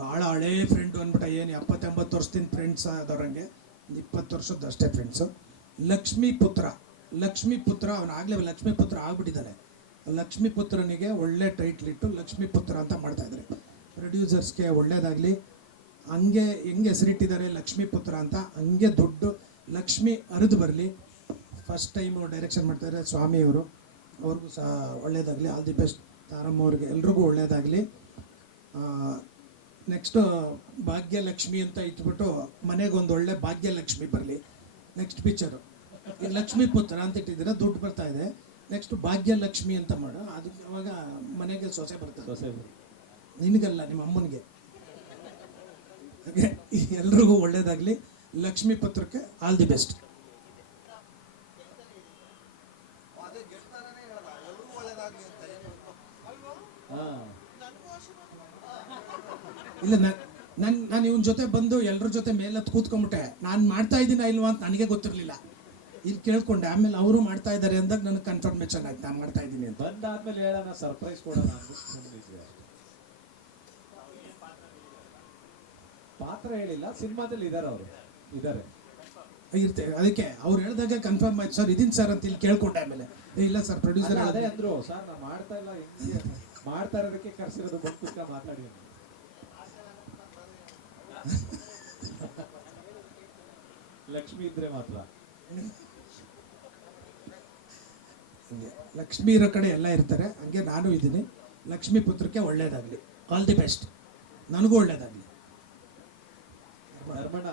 ಭಾಳ ಹಳೇ ಫ್ರೆಂಡು ಅಂದ್ಬಿಟ್ಟ, ಏನು 70-80 ವರ್ಷದಿಂದ ಫ್ರೆಂಡ್ಸ್ ಆದವ್ರಂಗೆ 20 ವರ್ಷದ್ದು ಅಷ್ಟೇ ಫ್ರೆಂಡ್ಸು. ಲಕ್ಷ್ಮೀ ಪುತ್ರ ಅವನಾಗಲೇ ಲಕ್ಷ್ಮೀ ಪುತ್ರ ಆಗ್ಬಿಟ್ಟಿದ್ದಾನೆ. ಲಕ್ಷ್ಮೀ ಪುತ್ರನಿಗೆ ಒಳ್ಳೆ ಟೈಟ್ಲ್ ಇಟ್ಟು ಲಕ್ಷ್ಮೀ ಪುತ್ರ ಅಂತ ಮಾಡ್ತಾಯಿದ್ದಾರೆ. ಪ್ರೊಡ್ಯೂಸರ್ಸ್ಗೆ ಒಳ್ಳೇದಾಗಲಿ. ಹಂಗೆ ಹೆಂಗೆ ಹೆಸರಿಟ್ಟಿದ್ದಾರೆ ಲಕ್ಷ್ಮೀ ಪುತ್ರ ಅಂತ, ಹಂಗೆ ದುಡ್ಡು ಲಕ್ಷ್ಮಿ ಹರಿದು ಬರಲಿ. ಫಸ್ಟ್ ಟೈಮು ಡೈರೆಕ್ಷನ್ ಮಾಡ್ತಾಯಿದ್ದಾರೆ ಸ್ವಾಮಿಯವರು, ಅವ್ರಿಗೂ ಸಹ ಒಳ್ಳೇದಾಗಲಿ. All the best. ತಾರಮ್ಮ ಅವ್ರಿಗೆ ಎಲ್ರಿಗೂ ಒಳ್ಳೇದಾಗಲಿ. ನೆಕ್ಸ್ಟು ಭಾಗ್ಯಲಕ್ಷ್ಮಿ ಅಂತ ಇಟ್ಬಿಟ್ಟು ಮನೆಗೊಂದು ಒಳ್ಳೆ ಭಾಗ್ಯಲಕ್ಷ್ಮಿ ಬರಲಿ. ನೆಕ್ಸ್ಟ್ ಪಿಕ್ಚರು ಈಗ ಲಕ್ಷ್ಮೀ ಪುತ್ರ ಅಂತ ಇಟ್ಟಿದ್ದೀರ, ದುಡ್ಡು ಬರ್ತಾ ಇದೆ. ನೆಕ್ಸ್ಟ್ ಭಾಗ್ಯಲಕ್ಷ್ಮಿ ಅಂತ ಮಾಡು, ಅದಕ್ಕೆ ಅವಾಗ ಮನೆಗೆ ಸೊಸೆ ಬರ್ತದೆ. ನಿನಗಲ್ಲ, ನಿಮ್ಮ ಅಮ್ಮನಿಗೆ. ಹಾಗೆ ಎಲ್ರಿಗೂ ಒಳ್ಳೇದಾಗಲಿ. ಲಕ್ಷ್ಮೀ ಪತ್ರಕ್ಕೆ ಆಲ್ ದಿ ಬೆಸ್ಟ್. ಇಲ್ಲ, ನಾನು ಇವನ ಜೊತೆ ಬಂದು ಎಲ್ಲರ ಜೊತೆ ಮೇಲತ್ತು ಕೂತ್ಕೊಂಡ್ಬಿಟ್ಟೆ. ನಾನು ಮಾಡ್ತಾ ಇದ್ದೀನ ಇಲ್ವಾ ಅಂತ ನನಗೆ ಗೊತ್ತಿರಲಿಲ್ಲ. ಇಲ್ಲಿ ಕೇಳ್ಕೊಂಡೆ, ಆಮೇಲೆ ಅವರು ಮಾಡ್ತಾ ಇದ್ದಾರೆ ಅಂದಾಗ ನನಗೆ ಕನ್ಫರ್ಮೇಷನ್ ಆಯ್ತು ನಾನು ಮಾಡ್ತಾ ಇದ್ದೀನಿ ಅಂತ. ಬಂದಾದ್ಮೇಲೆ ಹೇಳೋಣ, ಸರ್ಪ್ರೈಸ್ ಕೊಡೋಣ. ಪಾತ್ರ ಹೇಳಿಲ್ಲ, ಸಿನಿಮಾದಲ್ಲಿ ಇದ್ದಾರೆ, ಅವರು ಇದ್ದಾರೆ, ಇರ್ತೇವೆ. ಅದಕ್ಕೆ ಅವ್ರು ಹೇಳಿದಾಗ ಕನ್ಫರ್ಮ್ ಆಯ್ತು, ಸರ್ ಇದೀನಿ ಸರ್ ಅಂತ ಇಲ್ಲಿ ಕೇಳ್ಕೊಂಡೆ. ಆಮೇಲೆ ಇಲ್ಲ ಸರ್ ಪ್ರೊಡ್ಯೂಸರ್ ಅದೇ ಅಂದ್ರು, ಸರ್ ನಾ ಮಾಡ್ತಾ ಇಲ್ಲ, ಹಿಂಗೆ ಮಾಡ್ತಾ ಇರೋದಕ್ಕೆ ಕರ್ಸಿರೋದು, ಬಂದು ಮಾತಾಡಿ. ಲಕ್ಷ್ಮಿ ಇದ್ರೆ ಮಾತ್ರ. ಹಂಗೆ ಲಕ್ಷ್ಮಿ ಇರೋ ಕಡೆ ಎಲ್ಲ ಇರ್ತಾರೆ, ಹಂಗೆ ನಾನು ಇದ್ದೀನಿ. ಲಕ್ಷ್ಮೀ ಪುತ್ರಕ್ಕೆ ಒಳ್ಳೇದಾಗಲಿ. All the best. ನನಗೂ ಒಳ್ಳೇದಾಗಲಿ. ಧರ್ಮಣ್ಣ